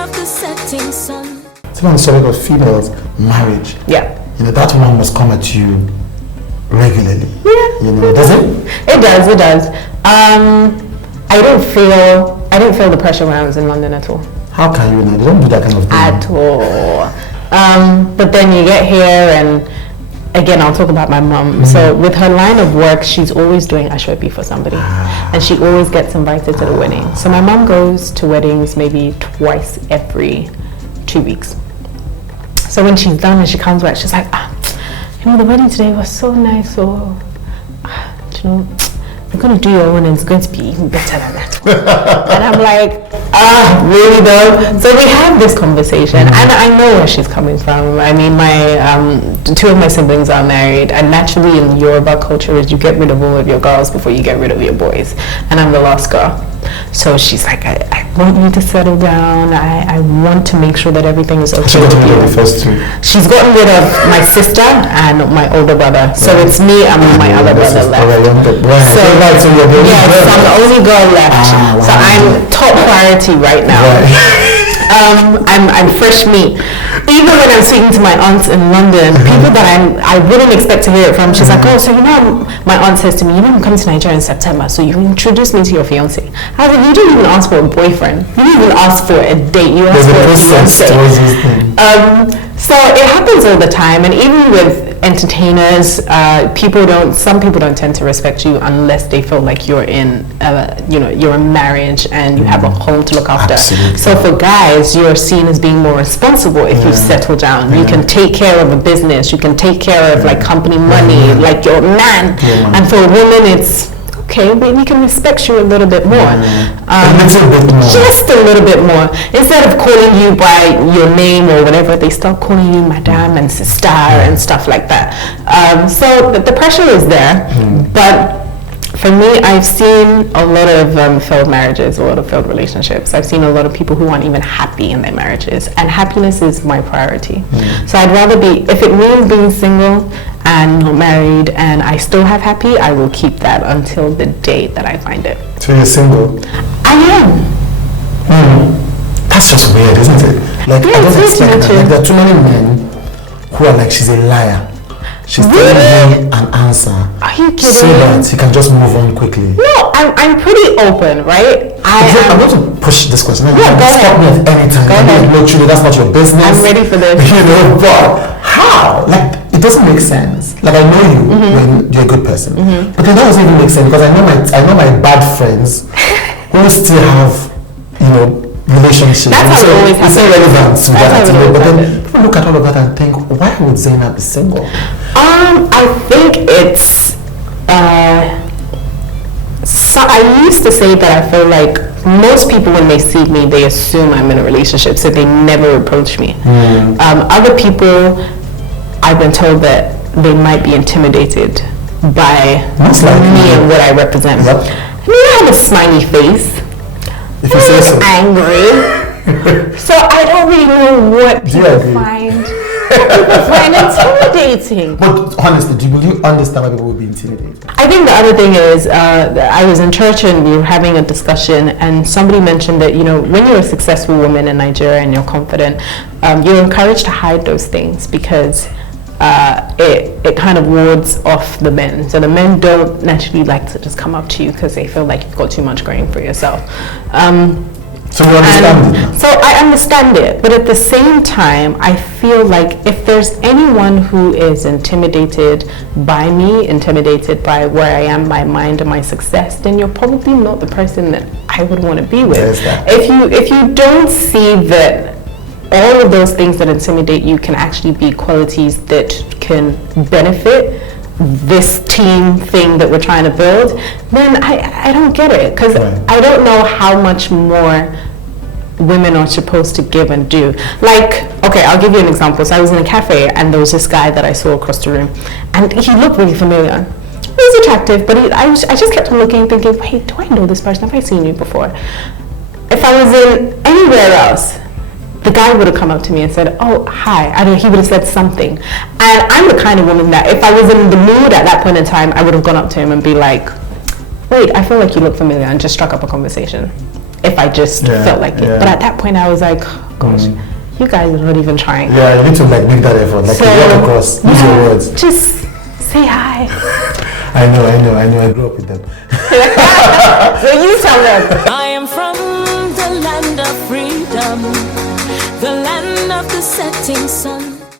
of the setting sun. So on the subject of females, marriage. Yeah. That one must come at you regularly. Yeah. Does it? It does. I don't feel the pressure when I was in London at all. How can you not? You don't do that kind of thing. At all. But then you get here, and again, I'll talk about my mum. So with her line of work, she's always doing ashwebi for somebody, and she always gets invited to the wedding. So my mum goes to weddings maybe twice every 2 weeks. So when she's done and she comes back, she's like, the wedding today was so nice. So, we're going to do your own, and it's going to be even better than that. And I'm like, really though? So we have this conversation, and I know where she's coming from. I mean, two of my siblings are married, and naturally in Yoruba culture is you get rid of all of your girls before you get rid of your boys. And I'm the last girl. So she's like, I want you to settle down. I want to make sure that everything is okay. She got rid of the first two. She's gotten rid of my sister and my older brother. So it's me and my other brother left. So I'm the only girl left. Wow. So I'm top priority right now. I'm fresh meat. Even when I'm speaking to my aunts in London, people that I wouldn't expect to hear it from, she's like, my aunt says to me, I'm coming to Nigeria in September, so you introduce me to your fiancé. I was like, you didn't even ask for a boyfriend. You didn't even ask for a date. You asked for a fiancé. So it happens all the time, and even with entertainers, some people don't tend to respect you unless they feel like you're in you're in marriage and you have a home to look after. Absolutely. So for guys, you're seen as being more responsible if you settle down. You can take care of a business, you can take care of like company money, like your man. And for a woman, it's okay, but we can respect you a little bit more. Just a little bit more. Instead of calling you by your name or whatever, they start calling you madam and sister and stuff like that. So the pressure is there, but for me, I've seen a lot of failed marriages, a lot of failed relationships. I've seen a lot of people who aren't even happy in their marriages, and happiness is my priority. So I'd rather if it means being single and not married and I still have happy, I will keep that until the day that I find it. So you're single? I am. That's just weird, isn't it? Like, I don't expect that. Like, there are too many men who are like, she's a liar. She's telling him an answer. Are you kidding? So that he can just move on quickly. No, I'm pretty open, right? I'm going to push this question. Yeah, go stop ahead. me at any time. Go ahead. Look, Chude, that's not your business. I'm ready for this. But how? Like, it doesn't make sense. Like, I know you when you're a good person, but it doesn't even make sense because I know my bad friends who still have, relationships. That's how it always happens. It's irrelevant to that. But then happens. people look at all of that and think, why would Zainab be single? I think it's. So I used to say that I feel like most people, when they see me, they assume I'm in a relationship, so they never approach me. Other people, I've been told that they might be intimidated by me and what I represent. Yep. I mean, I have a smiley face. If you say so. Angry. So I don't really know what people find intimidating. But honestly, do you understand why people would be intimidated? I think the other thing is, I was in church and we were having a discussion, and somebody mentioned that, when you're a successful woman in Nigeria and you're confident, you're encouraged to hide those things because it kind of wards off the men. So the men don't naturally like to just come up to you because they feel like you've got too much going for yourself. So you understand it? So I understand it, but at the same time, I feel like if there's anyone who is intimidated by me, intimidated by where I am, my mind and my success, then you're probably not the person that I would want to be with. If you don't see that all of those things that intimidate you can actually be qualities that can benefit this team thing that we're trying to build, then I don't get it, because I don't know how much more women are supposed to give and do. Like, okay, I'll give you an example. So I was in a cafe and there was this guy that I saw across the room, and he looked really familiar. He was attractive, but I just kept on looking, thinking, wait, do I know this person? Have I seen you before? If I was in anywhere else, the guy would have come up to me and said, oh, hi. I don't know, he would have said something. And I'm the kind of woman that if I was in the mood at that point in time, I would have gone up to him and be like, wait, I feel like you look familiar, and just struck up a conversation if I just felt like it. But at that point I was like, gosh, you guys are not even trying. Yeah, you need to like make that effort. Like, So, you walk across, use your words. Just say hi. I know. I grew up with them. So you tell them. I am from the land of freedom, the land of the setting sun.